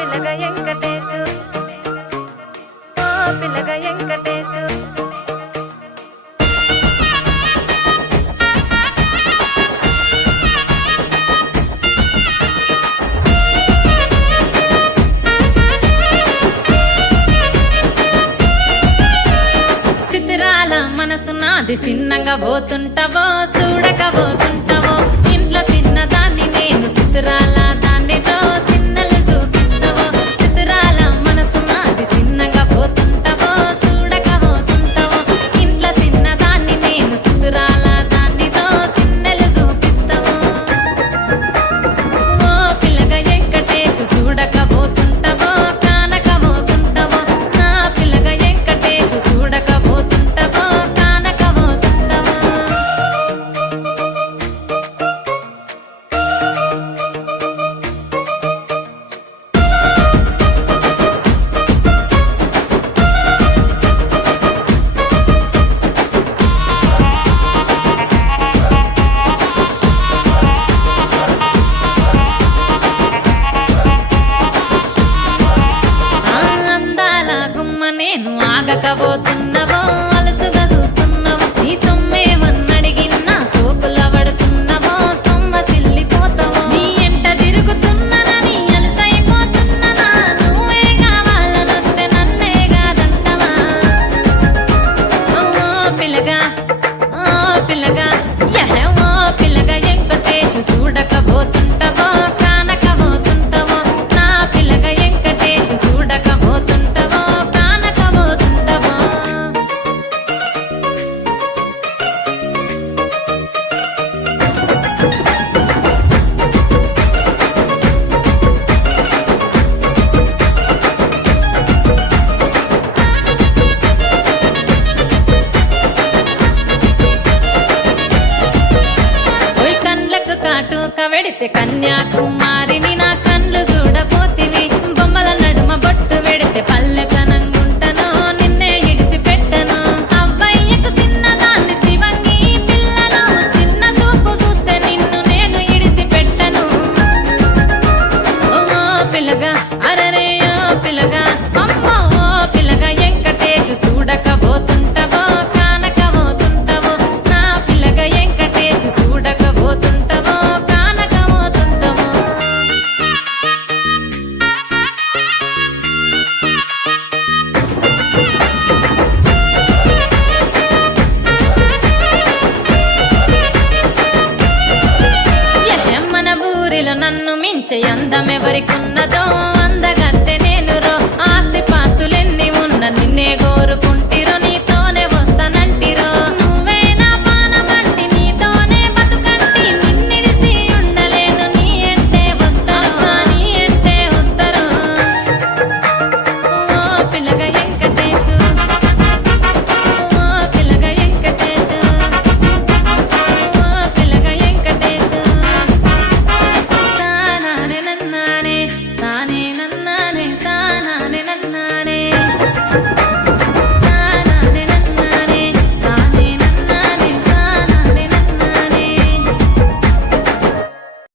పిల్లగా వెంకటేశు ఓ పిల్లగా వెంకటేశు చిత్రాల మనసు నాది చిన్నగా పోతుంటావో చూడక పోతుంటావో ఇంట్లో చిన్నదాన్ని నేను చిత్రాల దానితో చిన్నలు చూపిస్తావో చిత్రాల మనసు నాది చిన్నగా పోతుంటావో చూడక పోతుంటావో ఇంట్లో చిన్నదాన్ని నేను చిత్రాల దానితో చిన్నలు చూపిస్తావో ఓ పిల్లగా వెంకటేశు చూడక పోతుంటావో కానక పోతుంటావో నా పిల్లగా వెంకటేశు చూడక పోతుంటావో కానక పోతుంటావో అందాల గుమ్మ నేను ఆగకపోతున్నావో అలసుగా చూస్తున్నావో నీ సొమ్మేమన్నడిగిన్నా సోకుల పడుతున్నావో సొమ్మ సిల్లిపోతావో నీ ఎంట తిరుగుతున్నానని అలసైపోతున్నానా నువ్వే కావాలనొస్తే నన్నే కాదంటవా ఓ పిల్లగా ఓ పిల్లగా ఓ పిల్లగా వెంకటేశు చూడకపోతుంటావో కానకపోతుంటావో నా పిల్లగా వెంకటేశు చూడకపోతుంటావో కానకపోతుంటావో ఓయ్ కండ్లకు కాటుక వెడితే కన్యాకుమారిని నా కండ్లు చూడపోతివి బొమ్మల నడుమ బొట్టు వెడితే పల్లెతనంగుంటను నిన్నే ఇడిసి పెట్టను అవ్వయ్యకు చిన్నదాన్ని శివంగి పిల్లను చిన్న చూపు చూస్తే నిన్ను నేను ఇడిసి పెట్టను ఓ పిల్లగా అరరే ఓ పిల్లగా అమ్మో ఓ పిల్లగా వెంకటేశు చూడకపోతుంటావో కానకపోతుంటావో నా పిల్లగా వెంకటేశు చూడకపోతుంటావో కానకపోతుంటావో మన ఊరిలో నన్ను మించే అందమెవరికున్నదో అందగత్తె నేను రో ఆస్తి పాస్తులెన్ని ఉన్న నిన్నే గోరు